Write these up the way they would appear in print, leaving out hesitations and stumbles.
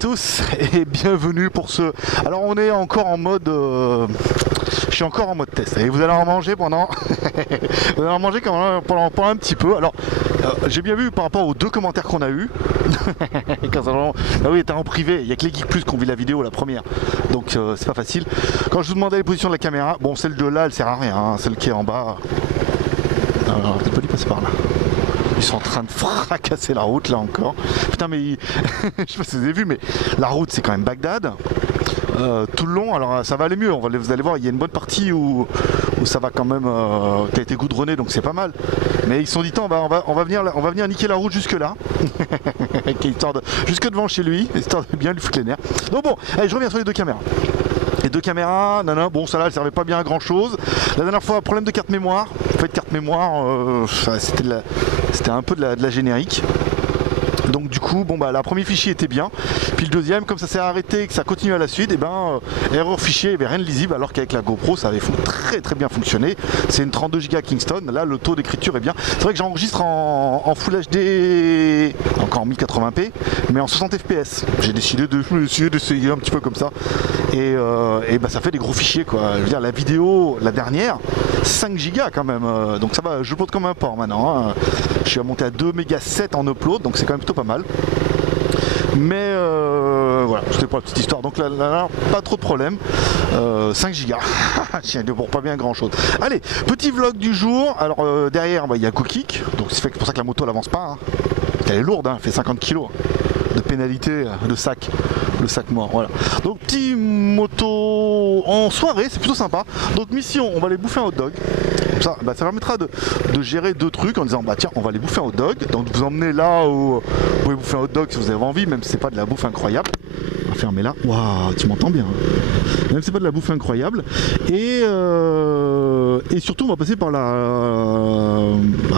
tous et bienvenue pour ce... Alors on est encore en mode... Je suis encore en mode test et vous allez en manger pendant... vous allez en manger pendant un petit peu. Alors j'ai bien vu par rapport aux 2 commentaires qu'on a eu. Ah oui, t'es en privé, il n'y a que les Geeks Plus qui ont vu la vidéo, la première. Donc c'est pas facile. Quand je vous demandais les positions de la caméra, bon celle de là elle sert à rien, hein. Celle qui est en bas... Alors peut-être pas dû passer par là. Ils sont en train de fracasser la route là encore. Putain mais je sais pas si vous avez vu mais la route c'est quand même Bagdad. Tout le long, alors ça va aller mieux, vous allez voir, il y a une bonne partie où ça va quand même, qui a été goudronné donc c'est pas mal. Mais ils se sont dit, on va venir niquer la route jusque là, jusque devant chez lui, histoire de bien lui foutre les nerfs. Donc bon, allez je reviens sur les 2 caméras. Les 2 caméras, bon ça là elle servait pas bien à grand chose. La dernière fois, problème de carte mémoire. En fait carte mémoire, c'était un peu de la générique. Donc du coup, bon bah la premier fichier était bien, puis le deuxième, comme ça s'est arrêté et que ça continue à la suite, et erreur fichier, il n'y avait rien de lisible, alors qu'avec la GoPro ça avait très bien fonctionné. C'est une 32 Go Kingston, là le taux d'écriture est bien. C'est vrai que j'enregistre en Full HD, encore en 1080p, mais en 60 fps. J'ai décidé d'essayer un petit peu comme ça, et ça fait des gros fichiers quoi. Je veux dire la vidéo, la dernière, 5 Go quand même, donc ça va, je upload comme un porc maintenant, hein. Je suis monté à 2,7 mégas en upload, donc c'est quand même plutôt pas mal. Mais voilà, c'était pour la petite histoire. Donc là, pas trop de problème. 5 Go. Tiens, pour pas bien grand chose. Allez, petit vlog du jour. Alors derrière, il y a GoKick. Donc c'est pour ça que la moto elle avance pas. Hein. Elle est lourde, hein, elle fait 50 kg de pénalité de sac. Le sac mort, voilà. Donc petit moto en soirée, c'est plutôt sympa. Donc mission, on va aller bouffer un hot dog. Ça permettra de gérer 2 trucs en disant tiens on va aller bouffer un hot dog, donc vous emmenez là où vous pouvez bouffer un hot dog si vous avez envie, même si c'est pas de la bouffe incroyable. On va fermer là, waouh tu m'entends bien, même si c'est pas de la bouffe incroyable, et surtout on va passer par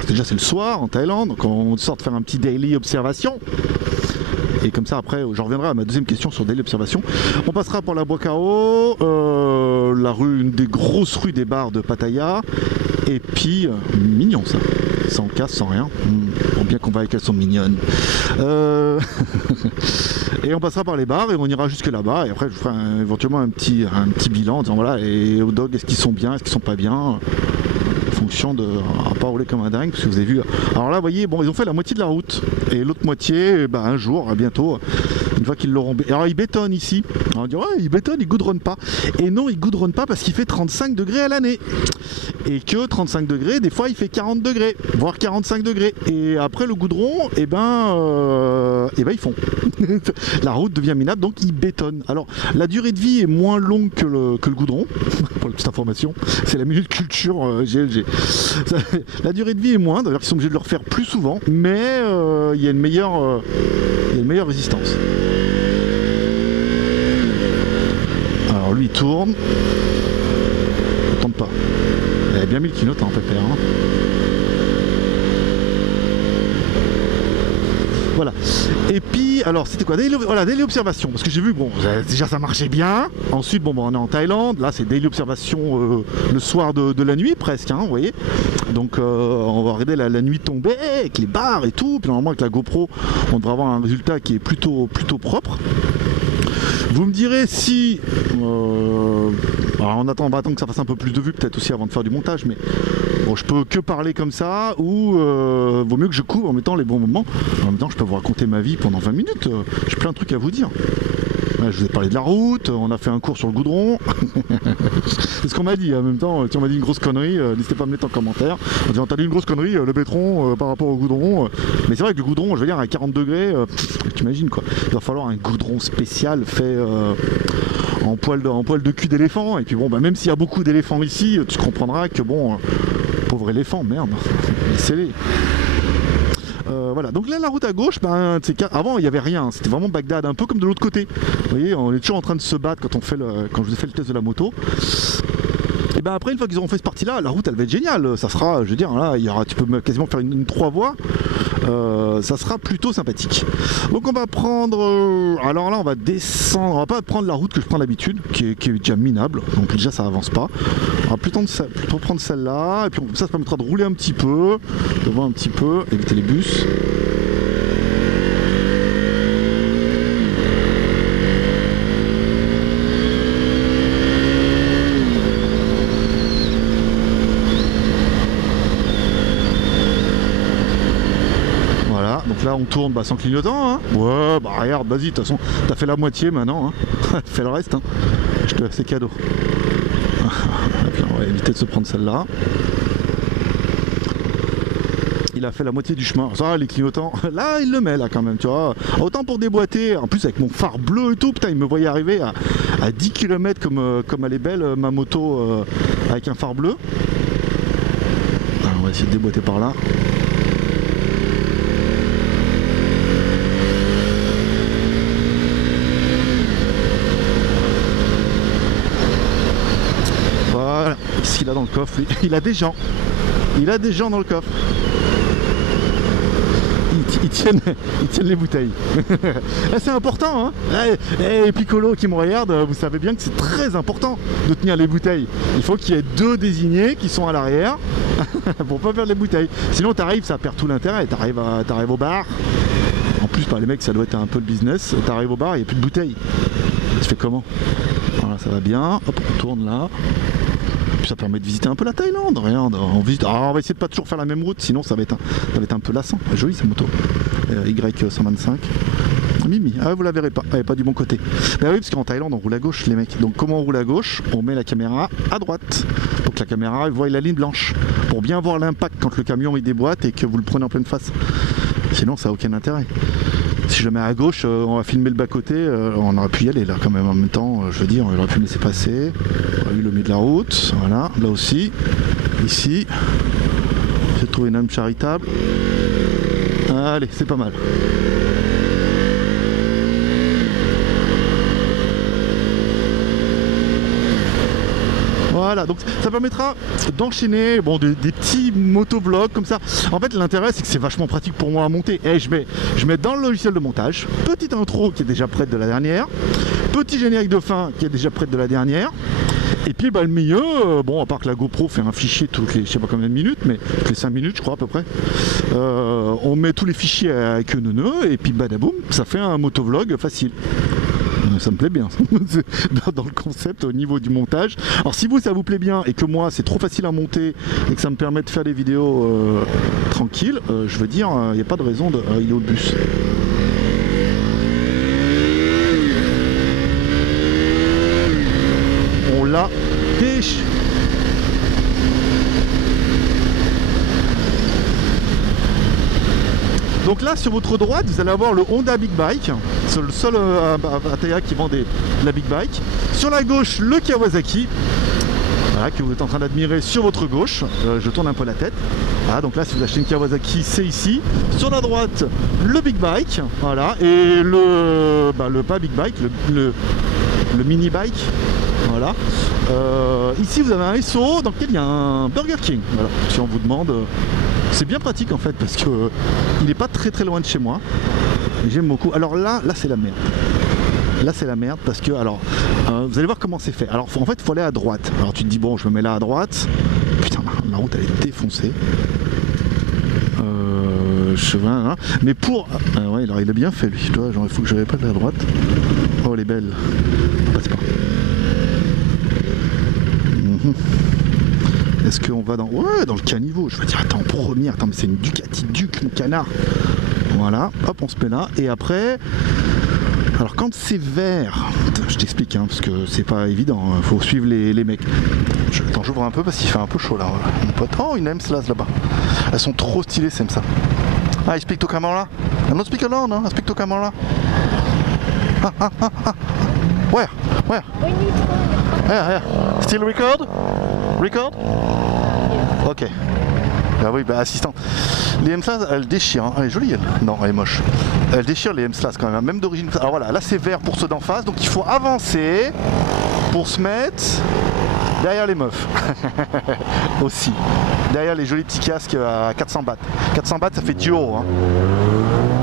déjà c'est le soir en Thaïlande, donc on sort de faire un petit daily observation. Et comme ça après je reviendrai à ma deuxième question sur daily observation. On passera par la Boakao, la rue, une des grosses rues des bars de Pattaya. Et puis mignon ça, sans casse, sans rien. Bon, bien qu'on va qu'elles sont mignonnes. Et on passera par les bars et on ira jusque là-bas. Et après je ferai éventuellement un petit bilan en disant voilà, les hot dogs est-ce qu'ils sont bien, est-ce qu'ils sont pas bien, fonction de pas rouler comme un dingue, parce que vous avez vu. Alors là vous voyez, bon ils ont fait la moitié de la route et l'autre moitié un jour, bientôt, une fois qu'ils l'auront. Alors ils bétonnent ici, alors on va dire ouais ils bétonnent, ils goudronnent pas, et non ils goudronnent pas parce qu'il fait 35 degrés à l'année, et que 35 degrés des fois il fait 40 degrés voire 45 degrés, et après le goudron ils font la route devient minable, donc ils bétonnent. Alors la durée de vie est moins longue que le goudron pour la petite information, c'est la minute culture GLG. La durée de vie est moins, d'ailleurs ils sont obligés de le refaire plus souvent, mais il y a une meilleure résistance. Alors lui il tourne, il tourne pas, il a bien mis le kinote en PPR. Hein. Voilà. Et puis, alors c'était quoi? Daily observation, parce que j'ai vu, bon, déjà ça marchait bien. Ensuite, bon, on est en Thaïlande, là c'est daily observation le soir de la nuit presque, hein, vous voyez. Donc on va regarder la nuit tomber avec les bars et tout. Puis normalement avec la GoPro, on devrait avoir un résultat qui est plutôt propre. Vous me direz si... alors on va attendre que ça fasse un peu plus de vues peut-être aussi avant de faire du montage, mais bon, je peux que parler comme ça, ou vaut mieux que je couvre en mettant les bons moments. En même temps je peux vous raconter ma vie pendant 20 minutes, j'ai plein de trucs à vous dire. Ouais, je vous ai parlé de la route, on a fait un cours sur le goudron. C'est ce qu'on m'a dit, en même temps, si on m'a dit une grosse connerie, n'hésitez pas à me mettre en commentaire. On dit t'as dit une grosse connerie, le béton par rapport au goudron. Mais c'est vrai que le goudron, je veux dire, à 40 degrés, t'imagines quoi. Il va falloir un goudron spécial fait en poil de cul d'éléphant. Et puis bon, même s'il y a beaucoup d'éléphants ici, tu comprendras que bon, pauvre éléphant, merde, laissez-les. Voilà, donc là la route à gauche, avant il n'y avait rien, c'était vraiment Bagdad, un peu comme de l'autre côté. Vous voyez, on est toujours en train de se battre quand je vous ai fait le test de la moto. Et après une fois qu'ils auront fait cette partie là, la route elle va être géniale, ça sera, je veux dire, là tu peux quasiment faire une 3 voies, ça sera plutôt sympathique. Donc on va prendre, alors là on va descendre, on va pas prendre la route que je prends d'habitude, qui est déjà minable, donc déjà ça avance pas. On va plutôt prendre celle-là, et puis ça permettra de rouler un petit peu, de voir un petit peu, éviter les bus. Voilà, donc là on tourne sans clignotant. Hein. Ouais, bah regarde, vas-y, de toute façon, t'as fait la moitié maintenant. Hein. Fais le reste. Hein. C'est cadeau. On va éviter de se prendre celle-là. Il a fait la moitié du chemin. Ça, les clignotants, là, il le met, là, quand même, tu vois. Autant pour déboîter. En plus, avec mon phare bleu et tout, putain, il me voyait arriver à 10 km comme elle est belle, ma moto, avec un phare bleu. Alors, on va essayer de déboîter par là. Voilà. Qu'est-ce qu'il a dans le coffre, lui? Il a des gens. Il a des gens dans le coffre. Ils tiennent les bouteilles. C'est important, hein. Et Piccolo qui me regarde, vous savez bien que c'est très important de tenir les bouteilles. Il faut qu'il y ait 2 désignés qui sont à l'arrière pour pas perdre les bouteilles. Sinon t'arrives, ça perd tout l'intérêt. T'arrives au bar. En plus, les mecs, ça doit être un peu le business. T'arrives au bar, il n'y a plus de bouteilles. Tu fais comment? Voilà, ça va bien. Hop, on tourne là. Ça permet de visiter un peu la Thaïlande. Regarde, on va essayer de pas toujours faire la même route, sinon ça va être un peu lassant. Jolie cette moto. Y125. Mimi, ah vous la verrez pas, elle est pas du bon côté. Bah oui, parce qu'en Thaïlande on roule à gauche les mecs. Donc comment on roule à gauche? On met la caméra à droite pour que la caméra voie la ligne blanche. Pour bien voir l'impact quand le camion il déboîte et que vous le prenez en pleine face. Sinon ça n'a aucun intérêt. Si je le mets à gauche, on va filmer le bas-côté, on aurait pu y aller là quand même en même temps, je veux dire, on aurait pu me laisser passer. On a eu le milieu de la route, voilà, là aussi, ici. J'ai trouvé une âme charitable. Allez, c'est pas mal. Voilà, donc ça permettra d'enchaîner des petits motovlogs comme ça. En fait, l'intérêt, c'est que c'est vachement pratique pour moi à monter. Et je mets dans le logiciel de montage, petite intro qui est déjà prête de la dernière, petit générique de fin qui est déjà prête de la dernière. Et puis le milieu, à part que la GoPro fait un fichier toutes les, je sais pas combien de minutes, mais toutes les 5 minutes je crois à peu près, on met tous les fichiers avec nœud et puis badaboum, ça fait un motovlog facile. Ça me plaît bien dans le concept au niveau du montage. Alors si vous ça vous plaît bien et que moi c'est trop facile à monter et que ça me permet de faire des vidéos tranquilles, je veux dire, il n'y a pas de raison il est au bus. On l'a déchiré. Donc là sur votre droite vous allez avoir le Honda Big Bike, c'est le seul Ataya qui vend la Big Bike. Sur la gauche le Kawasaki, voilà, que vous êtes en train d'admirer sur votre gauche. Je tourne un peu la tête. Voilà, donc là si vous achetez une Kawasaki c'est ici. Sur la droite le Big Bike, voilà, et le pas Big Bike, le mini bike. Voilà. Ici vous avez un SO dans lequel il y a un Burger King. Voilà. Si on vous demande, c'est bien pratique en fait parce que il n'est pas très loin de chez moi. J'aime beaucoup. Alors là c'est la merde. Là c'est la merde parce que vous allez voir comment c'est fait. Alors en fait il faut aller à droite. Alors tu te dis bon je me mets là à droite. Putain la route elle est défoncée. Chemin, hein. Mais pour... ouais, alors il a bien fait lui. Genre il faut que je répète à droite. Oh elle est belle. Passe pas. Est-ce qu'on va dans... Ouais, dans le caniveau. Je vais dire, attends, premier, attends, mais c'est une Ducati Duc, mon canard. Voilà, hop, on se met là. Et après, alors quand c'est vert, je t'explique, hein, parce que c'est pas évident, hein, faut suivre les mecs. Attends, j'ouvre un peu parce qu'il fait un peu chaud là. Mon pote. Oh, une M-Slash là-bas. Elles sont trop stylées, c'est ça. Ah, I speak to camera. I'm not speak alone, hein. I speak to camera. Where? Yeah. Still record? Record? Ok. Ah oui, assistant. Les M-Slash, elles déchirent. Hein. Elle est jolie, elle. Non, elle est moche. Elle déchire les M-Slash quand même, même d'origine. Alors voilà, là c'est vert pour ceux d'en face, donc il faut avancer pour se mettre derrière les meufs. Aussi. Derrière les jolis petits casques à 400 bahts. 400 bahts, ça fait 10 €. Hein.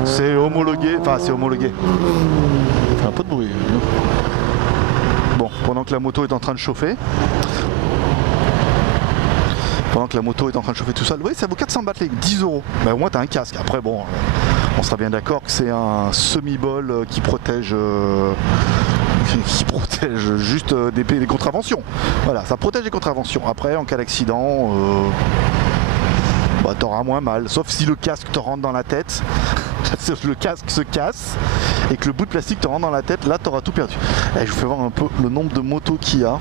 C'est homologué. Enfin, c'est homologué. Ça fait un peu de bruit. Bon, pendant que la moto est en train de chauffer. Tout seul. Oui, ça vaut 400 bahts, les 10 €. Bah, au moins, t'as un casque. Après, bon, on sera bien d'accord que c'est un semi-bol qui protège. Juste des contraventions. Voilà, ça protège les contraventions. Après, en cas d'accident, t'auras moins mal. Sauf si le casque te rentre dans la tête. le casque se casse et que le bout de plastique te rentre dans la tête, là t'auras tout perdu. Et je vous fais voir un peu le nombre de motos qu'il y a.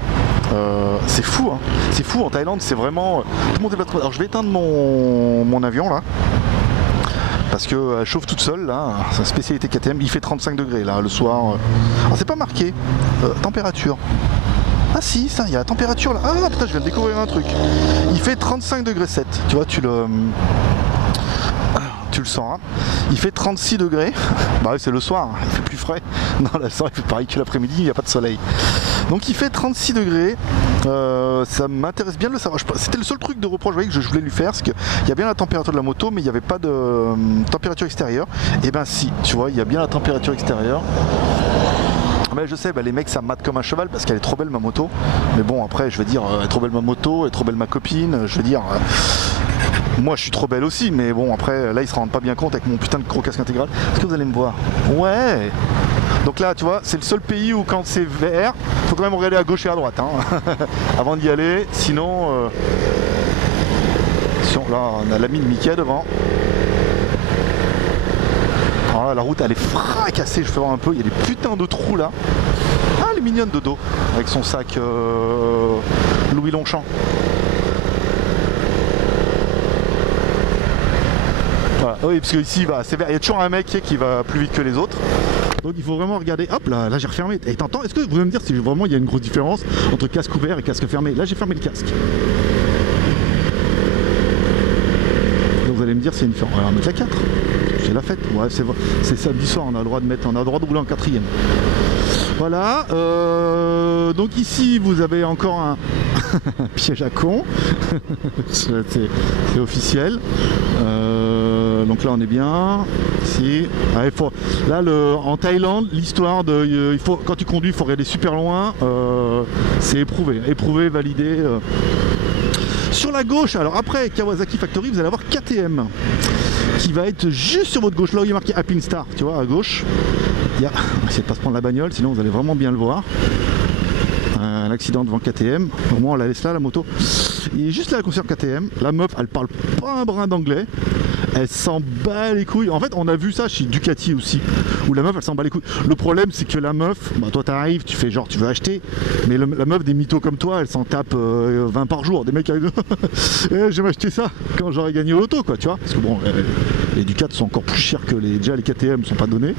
C'est fou, hein. C'est fou en Thaïlande, c'est vraiment tout le monde est pas trop. Alors je vais éteindre mon avion là. Parce qu'elle chauffe toute seule là, c'est une spécialité KTM, il fait 35 degrés là le soir. Alors c'est pas marqué, température. Ah si, ça, il y a la température là. Ah putain, je viens de découvrir un truc. Il fait 35 degrés 7, tu vois, tu le sens, hein. Il fait 36 degrés, bah oui c'est le soir, il fait plus frais. Non, le soir il fait pareil que l'après-midi, il n'y a pas de soleil. Donc il fait 36 degrés, ça m'intéresse bien de le savoir. C'était le seul truc de reproche que je voulais lui faire, c'est qu'il y a bien la température de la moto, mais il n'y avait pas de température extérieure. Et ben si, tu vois, il y a bien la température extérieure. Mais je sais, bah, les mecs ça mate comme un cheval parce qu'elle est trop belle ma moto. Mais bon après je veux dire, elle est trop belle ma moto, elle est trop belle ma copine, je veux dire... moi je suis trop belle aussi, mais bon après là ils se rendent pas bien compte avec mon putain de gros casque intégral. Est-ce que vous allez me voir? Ouais. Donc là tu vois, c'est le seul pays où quand c'est vert, faut quand même regarder à gauche et à droite hein, avant d'y aller, sinon... là on a l'ami de Mickey devant. Alors là, la route elle est fracassée, je fais voir un peu, il y a des putains de trous là. Ah elle est mignonne Dodo, avec son sac Louis Longchamp. Voilà. Oui parce que ici c'est vert, il y a toujours un mec qui va plus vite que les autres. Donc il faut vraiment regarder, hop là j'ai refermé. Et t'entends, est-ce que vous pouvez me dire si vraiment il y a une grosse différence entre casque ouvert et casque fermé? Là j'ai fermé le casque. Donc vous allez me dire s'il y a une différence. On va mettre la 4. C'est la fête, ouais, c'est samedi soir, on a le droit de rouler en 4ème. Voilà, donc ici vous avez encore un piège à con, c'est officiel. Donc là on est bien. Ici. Ah, là en Thaïlande, l'histoire de quand tu conduis il faut regarder super loin, c'est éprouvé, validé. Sur la gauche, alors après Kawasaki Factory, vous allez avoir KTM qui va être juste sur votre gauche, là où il est marqué Alpine Star, tu vois, à gauche. On va essayer de pas se prendre la bagnole, sinon vous allez vraiment bien le voir. Un accident devant KTM, au moins on la laisse là la moto. Et juste là la concerne KTM, la meuf elle parle pas un brin d'anglais. Elle s'en bat les couilles. En fait, on a vu ça chez Ducati aussi, où la meuf elle s'en bat les couilles. Le problème, c'est que la meuf, bah, toi t'arrives, tu fais genre tu veux acheter, mais la meuf des mythos comme toi, elle s'en tape 20 par jour. Des mecs qui arrivent, je vais m'acheter ça quand j'aurai gagné au loto, quoi, tu vois. Parce que bon, les Ducats sont encore plus chers que déjà les KTM sont pas donnés,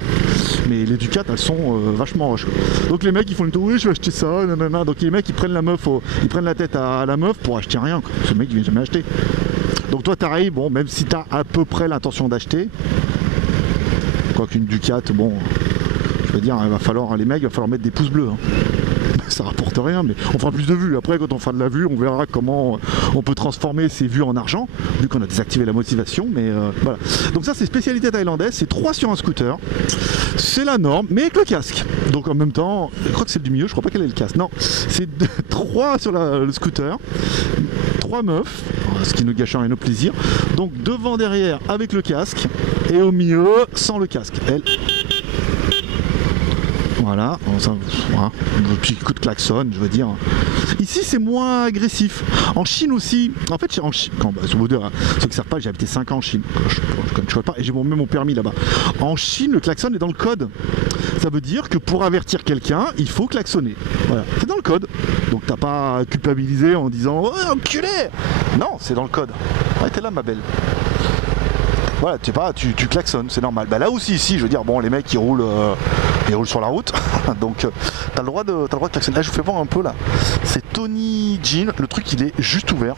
mais les Ducats elles sont vachement roches. Donc les mecs ils font une tour, oui je vais acheter ça, nanana. Donc les mecs ils prennent la meuf, ils prennent la tête à la meuf pour acheter rien, quoi. Ce mec il vient jamais acheter. Donc toi t'arrives, bon, même si t'as à peu près l'intention d'acheter, quoi qu'une Ducat, bon, je veux dire, les mecs, il va falloir mettre des pouces bleus. Hein. Ça rapporte rien, mais on fera plus de vues. Après, quand on fera de la vue, on verra comment on peut transformer ces vues en argent, vu qu'on a désactivé la motivation, mais voilà. Donc ça, c'est spécialité thaïlandaise, c'est 3 sur un scooter. C'est la norme, mais avec le casque. Donc en même temps, je crois que c'est du milieu, je crois pas qu'elle ait le casque. Non, c'est 3 sur le scooter, 3 meufs, ce qui ne gâche rien au plaisir. Donc devant, derrière, avec le casque, et au milieu, sans le casque. Elle... Voilà, un petit coup de klaxon, je veux dire. Ici, c'est moins agressif. En Chine aussi, en fait, en Chine, ceux qui ne savent pas, j'ai habité 5 ans en Chine. Je connais pas, et j'ai même mon permis là-bas. En Chine, le klaxon est dans le code. Ça veut dire que pour avertir quelqu'un, il faut klaxonner. Voilà, c'est dans le code. Donc t'as pas culpabilisé en disant oh, enculé. Non, c'est dans le code. Ouais, t'es là, ma belle. Voilà, tu sais pas, tu klaxonnes, c'est normal. Bah là aussi, ici, je veux dire, bon, les mecs ils roulent sur la route, donc t'as le droit de klaxonner. Là, je vous fais voir un peu là. C'est Tony Jean, le truc il est juste ouvert.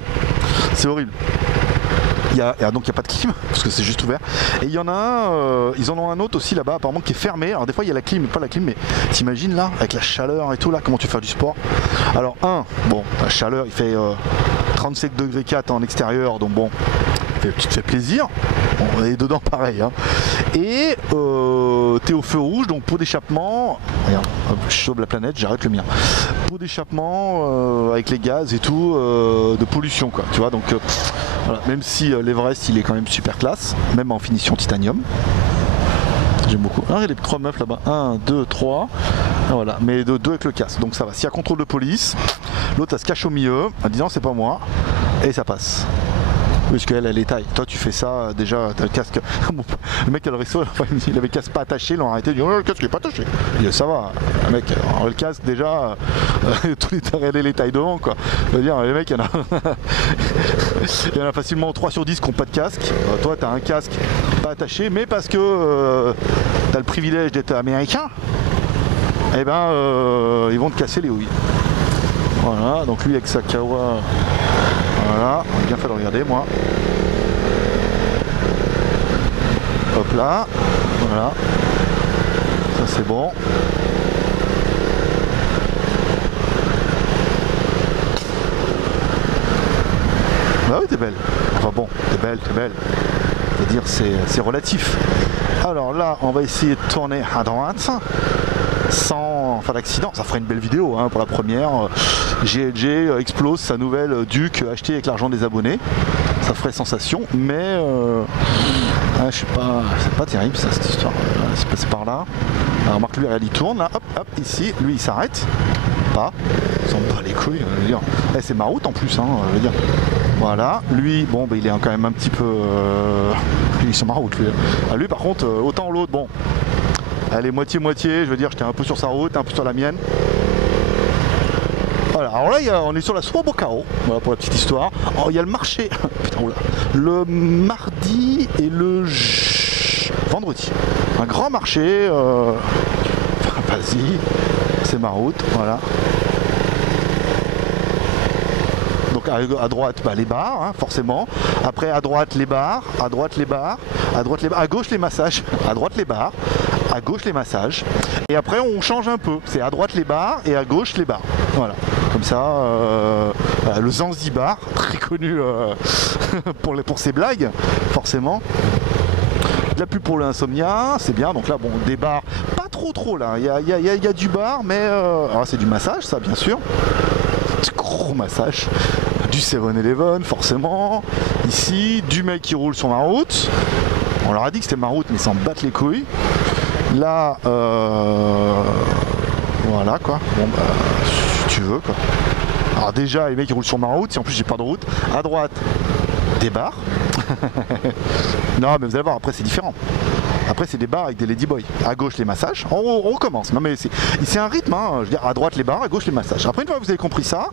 C'est horrible. Donc il n'y a pas de clim, parce que c'est juste ouvert. Et il y en a un, ils en ont un autre aussi là-bas, apparemment qui est fermé. Alors des fois il y a la clim, pas la clim, mais t'imagines là, avec la chaleur et tout là, comment tu fais du sport. Alors bon, la chaleur, il fait 37 degrés 4 en extérieur, donc bon, tu te fais plaisir. On est dedans pareil. Hein. Et t'es au feu rouge, donc pot d'échappement. Regarde, hop, je sauve la planète, j'arrête le mien. Pot d'échappement avec les gaz et tout, de pollution quoi. Tu vois, donc voilà, même si l'Everest il est quand même super classe, même en finition titanium. J'aime beaucoup. Ah, il y a les 3 meufs là-bas. 1, 2, 3. Ah, voilà, mais 2 avec le casque. Donc ça va. S'il y a contrôle de police, l'autre elle se cache au milieu en disant c'est pas moi. Et ça passe. Parce qu'elle, elle est taille. Toi, tu fais ça, déjà, t'as le casque. Le mec à le resto, il avait le casque pas attaché, ils l'ont arrêté, il dit oh, le casque est pas attaché. Il dit ça va, le mec, alors, le casque, déjà, tous les tailles devant, quoi. Je veux dire, les mecs, il y en a, il y en a facilement 3 sur 10 qui n'ont pas de casque. Toi, t'as un casque pas attaché, mais parce que t'as le privilège d'être américain, eh ben, ils vont te casser les ouilles. Voilà, donc lui avec sa kawa, voilà, bien fait de regarder moi. Hop là, voilà, ça c'est bon. Bah oui, t'es belle. Enfin bon, t'es belle. C'est-à-dire c'est relatif. Alors là, on va essayer de tourner à droite sans faire d'accident. Ça ferait une belle vidéo hein, pour la première. GLG explose sa nouvelle Duke achetée avec l'argent des abonnés. Ça ferait sensation, mais je sais pas, c'est pas terrible ça cette histoire. C'est passé par là. Alors remarque lui, il tourne là, hop, ici, lui il s'arrête. Pas, il s'en bat les couilles, je veux dire. C'est ma route en plus, hein, je veux dire. Voilà, lui, bon, bah, il est quand même un petit peu. Il est sur ma route, lui. Ah, lui par contre, autant l'autre, bon. Elle est moitié-moitié, je veux dire, j'étais un peu sur sa route, un peu sur la mienne. Voilà, alors là, on est sur la Suabokao, voilà pour la petite histoire. Oh, il y a le marché, putain, oula. Le mardi et le vendredi. Un grand marché, vas-y, c'est ma route, voilà. Donc à droite, bah, les bars, hein, forcément. Après, à droite, les bars, à droite, les bars, à droite, les bars, à gauche, les massages, à droite, les bars, à gauche, les massages. Et après, on change un peu. C'est à droite, les bars et à gauche, les bars. Voilà. Comme ça, voilà, le Zanzibar, très connu pour ses blagues, forcément. De la pub pour l'insomnia, c'est bien. Donc là, bon, des bars, pas trop là. Il y a du bar, mais c'est du massage, ça, bien sûr. Gros massage. Du 7-Eleven, forcément. Ici, du mec qui roule sur ma route. On leur a dit que c'était ma route, mais ils s'en battent les couilles. Là, voilà quoi. Bon, bah, si tu veux quoi. Alors déjà, les mecs qui roulent sur ma route, si en plus j'ai pas de route. À droite, des bars. Non, mais vous allez voir, après c'est différent. Après c'est des bars avec des ladyboys. À gauche les massages. On recommence. Non mais c'est un rythme. Hein. Je veux dire, à droite les bars, à gauche les massages. Après une fois que vous avez compris ça,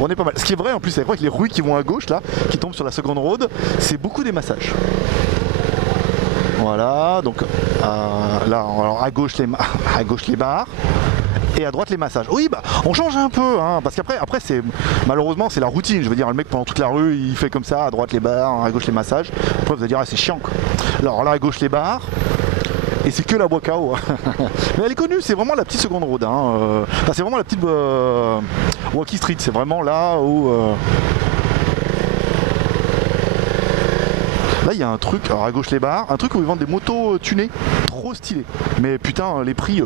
on est pas mal. Ce qui est vrai en plus, c'est vrai que les rues qui vont à gauche là, qui tombent sur la seconde road, c'est beaucoup des massages. Voilà. Donc là, alors à gauche les bars. Et à droite les massages. Oui, bah on change un peu, hein, parce qu'après c'est malheureusement c'est la routine. Je veux dire, le mec pendant toute la rue il fait comme ça, à droite les bars, à gauche les massages. Après vous allez dire c'est chiant quoi. Alors là à gauche les bars. Et c'est que la Boakao. Mais elle est connue, c'est vraiment la petite seconde road. Hein. Enfin, c'est vraiment la petite Waukee Street. C'est vraiment là où. Là il y a un truc, alors à gauche les bars, un truc où ils vendent des motos tunées, trop stylé. Mais putain les prix,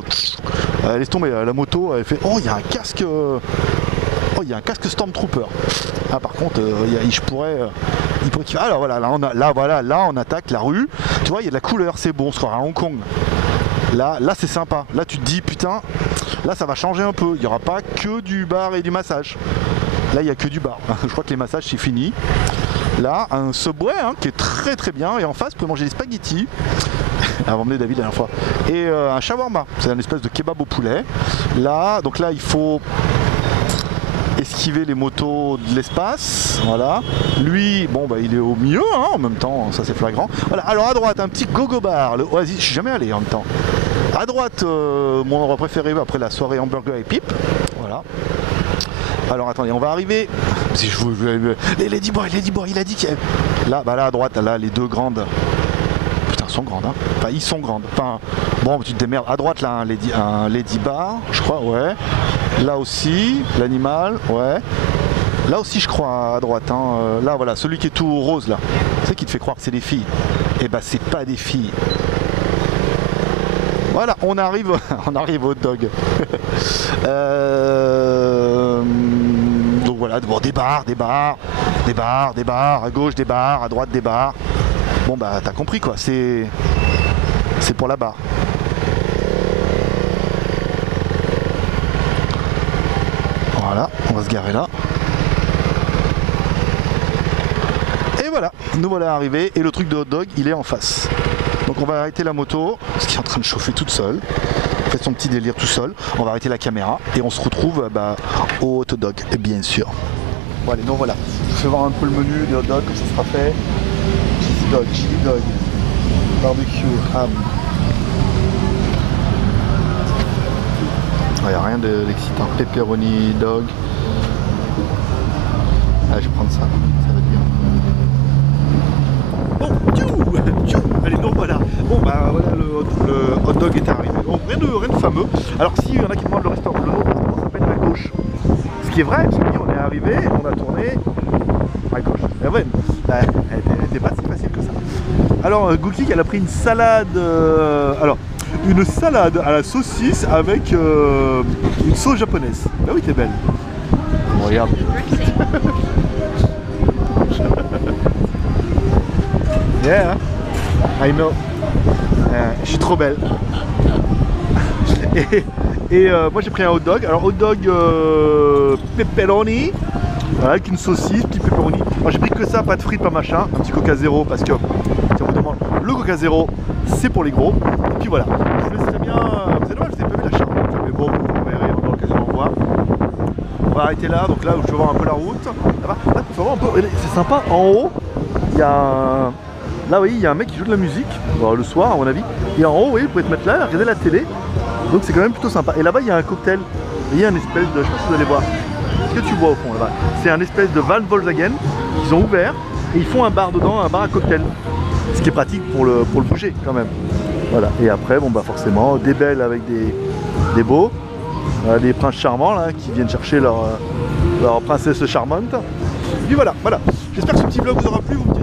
laisse tomber, la moto elle fait, oh il y a un casque, oh il y a un casque Stormtrooper. Ah par contre je pourrais, alors voilà, là on attaque la rue, tu vois il y a de la couleur, c'est bon, on se croirait à Hong Kong. Là c'est sympa, là tu te dis putain, là ça va changer un peu, il n'y aura pas que du bar et du massage. Là il n'y a que du bar, je crois que les massages c'est fini. Là, un Subway hein, qui est très bien. Et en face, vous pouvez manger des spaghettis. Elle va emmener David la dernière fois. Et un shawarma. C'est une espèce de kebab au poulet. Là, donc là, il faut esquiver les motos de l'espace. Voilà. Lui, bon, bah, il est au milieu hein, en même temps. Ça, c'est flagrant. Voilà. Alors à droite, un petit gogo bar. Le Oasis. Je suis jamais allé en même temps. À droite, mon endroit préféré après la soirée hamburger et pipe. Voilà. Alors attendez, on va arriver. Si je vous les Ladyboy, il a dit qu'il y a... Là, bah là à droite, là les deux grandes. Putain, elles sont grandes, hein. Enfin, ils sont grandes. Enfin, bon, tu te démerdes. À droite, là, un lady bar, je crois, ouais. Là aussi, l'animal, ouais. Là aussi, je crois, à droite. Hein. Là, voilà, celui qui est tout rose, là. Tu sais, qui te fait croire que c'est des filles. Eh bah, c'est pas des filles. Voilà, on arrive au dog. Donc voilà, bon, des bars, à gauche des bars, à droite des bars. Bon bah t'as compris quoi, c'est pour la barre. Voilà, on va se garer là. Et voilà. nous voilà arrivés et le truc de hot dog il est en face. Donc on va arrêter la moto, parce qu'il est en train de chauffer toute seule. Fait son petit délire tout seul. On va arrêter la caméra et on se retrouve au hot dog, bien sûr. Bon allez, donc voilà. Je vais voir un peu le menu des hot dogs, comme ça sera fait. Cheesy dog, chili dog, barbecue, ham. Il n'y a rien d'excitant. Pepperoni dog. Ah, je vais prendre ça, ça va être bien. Bon, tchou. Allez, donc voilà. Bon, bah voilà, le hot dog est arrivé. Bon, rien de fameux. Alors, s'il y en a qui demandent le restaurant, le nom du restaurant s'appelle La Gauche. Ce qui est vrai, parce que on est arrivé, on a tourné à gauche. Et ouais, elle était pas si facile que ça. Alors, Gookie, elle a pris une salade. Une salade à la saucisse avec une sauce japonaise. Bah oui, t'es belle. Bon, regarde. Yeah, I know. Je suis trop belle. Et moi j'ai pris un hot dog. Alors hot dog pepperoni, voilà, avec une saucisse, petit pepperoni. Alors j'ai pris que ça, pas de frites, pas machin. Un petit Coca Zéro parce que si on vous demande, le Coca Zéro c'est pour les gros. Et puis voilà. Je vous laisserai bien. C'est dommage, vous avez pas vu la Charente. Mais bon, on verra, on aura l'occasion d'en voir. On va arrêter là, donc là où je vais voir un peu la route. Là-bas, faut voir un peu. C'est sympa, en haut, il y a un. Là, oui, il y a un mec qui joue de la musique, bon, le soir à mon avis. Et en haut, oui, vous pouvez te mettre là, regarder la télé. Donc c'est quand même plutôt sympa. Et là-bas, il y a un cocktail. Et il y a une espèce de, je sais pas si vous allez voir. Ce que tu vois au fond là-bas, c'est un espèce de Van Volkswagen qu'ils ont ouvert et ils font un bar dedans, un bar à cocktail. Ce qui est pratique pour le bouger quand même. Voilà. Et après, bon bah forcément, des belles avec des beaux, des princes charmants là qui viennent chercher leur princesse charmante. Et puis voilà, voilà. J'espère que ce petit vlog vous aura plu. Vous me direz